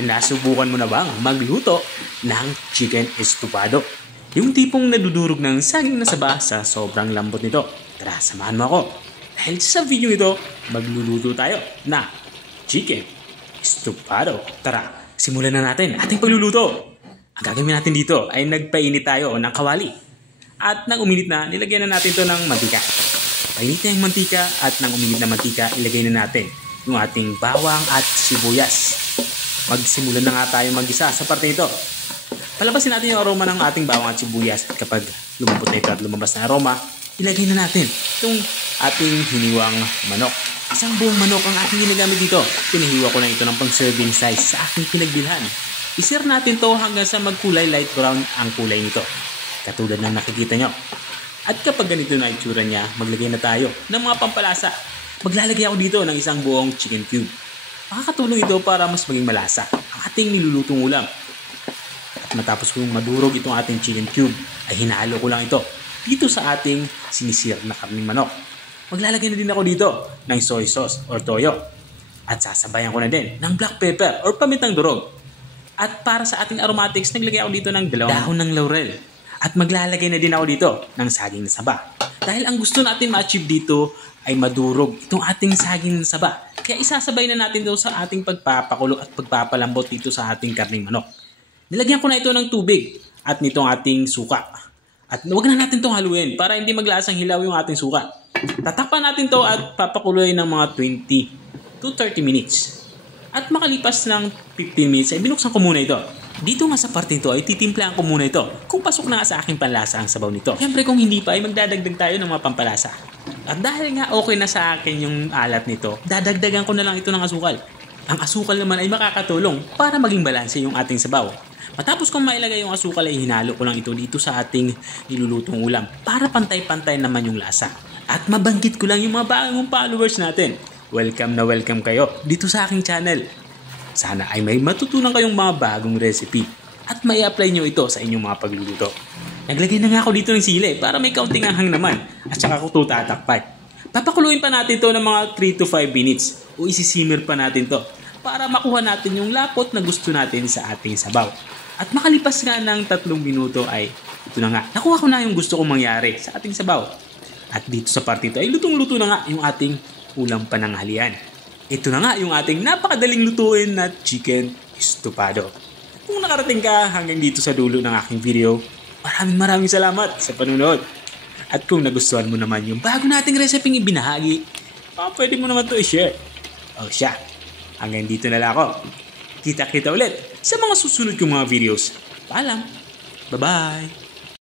Nasubukan mo na bang magluto ng chicken estofado? Yung tipong nadudurog ng saging na saba sa sobrang lambot nito. Tara, samahan mo ako. Dahil sa video ito, magluluto tayo na chicken estofado. Tara, simulan na natin ating pagluluto. Ang gagawin natin dito ay nagpainit tayo ng kawali. At nang uminit na, nilagyan na natin to ng mantika. Painit na yung mantika at nang uminit na mantika, ilagay na natin yung ating bawang at sibuyas. Magsimulan na nga tayo mag-isa sa parte ito. Palabasin natin yung aroma ng ating bawang at sibuyas at kapag lumambot na ito at lumabas na aroma, ilagay na natin itong ating hiniwang manok. Isang buong manok ang ating ginagamit dito. Pinahiwa ko na ito ng pang-serving size sa aking pinagbilhan. I-sear natin to hanggang sa magkulay light brown ang kulay nito. Katulad ng nakikita nyo. At kapag ganito na itsura niya, maglagay na tayo ng mga pampalasa. Maglalagay ako dito ng isang buong chicken cube. Makakatulong ito para mas maging malasa ang ating nilulutong ulam. At matapos kong madurog itong ating chicken cube, ay hinalo ko lang ito dito sa ating sinisir na karning manok. Maglalagay na din ako dito ng soy sauce or toyo. At sasabayan ko na din ng black pepper or pamintang durog. At para sa ating aromatics, naglagay ako dito ng dahon ng laurel. At maglalagay na din ako dito ng saging na saba. Dahil ang gusto natin ma-achieve dito ay madurog itong ating saging na saba. Kaya isasabay na natin ito sa ating pagpapakulo at pagpapalambot dito sa ating karning manok. Nilagyan ko na ito ng tubig at nitong ating suka. At huwag na natin itong haluin para hindi maglasang hilaw yung ating suka. Tatakpan natin ito at papakuloy ng mga 20 to 30 minutes. At makalipas ng 15 minutes ay binuksan ko muna ito. Dito nga sa parte ito ay titimplahan ko muna ito kung pasok na nga sa aking panlasa ang sabaw nito. Siyempre kung hindi pa ay magdadagdag tayo ng mga pampalasa. At dahil nga okay na sa akin yung alat nito, dadagdagan ko na lang ito ng asukal. Ang asukal naman ay makakatulong para maging balanse yung ating sabaw. Matapos kong mailagay yung asukal ay hinalo ko lang ito dito sa ating nilulutong ulam para pantay-pantay naman yung lasa. At mabanggit ko lang yung mga bagong followers natin. Welcome na welcome kayo dito sa aking channel. Sana ay may matutunan kayong mga bagong recipe at may apply nyo ito sa inyong mga pagluluto. Naglagay na nga ako dito ng sili para may kaunting anghang naman at saka ko ito tatakpan. Papakuluin pa natin ito ng mga 3 to 5 minutes o isisimmer pa natin to para makuha natin yung lapot na gusto natin sa ating sabaw. At makalipas nga ng 3 minuto ay ito na nga. Nakuha ko na yung gusto kong mangyari sa ating sabaw. At dito sa part ito ay lutong-luto na nga yung ating ulam pananghalian. Ito na nga yung ating napakadaling lutuin na chicken estofado. Kung nakarating ka hanggang dito sa dulo ng aking video, maraming salamat sa panunod. At kung nagustuhan mo naman yung bago nating recipe ibinahagi, pwede mo naman ito i-share. O siya, hanggang dito na lang ako. Kita-kita ulit sa mga susunod kong mga videos. Paalam! Bye-bye!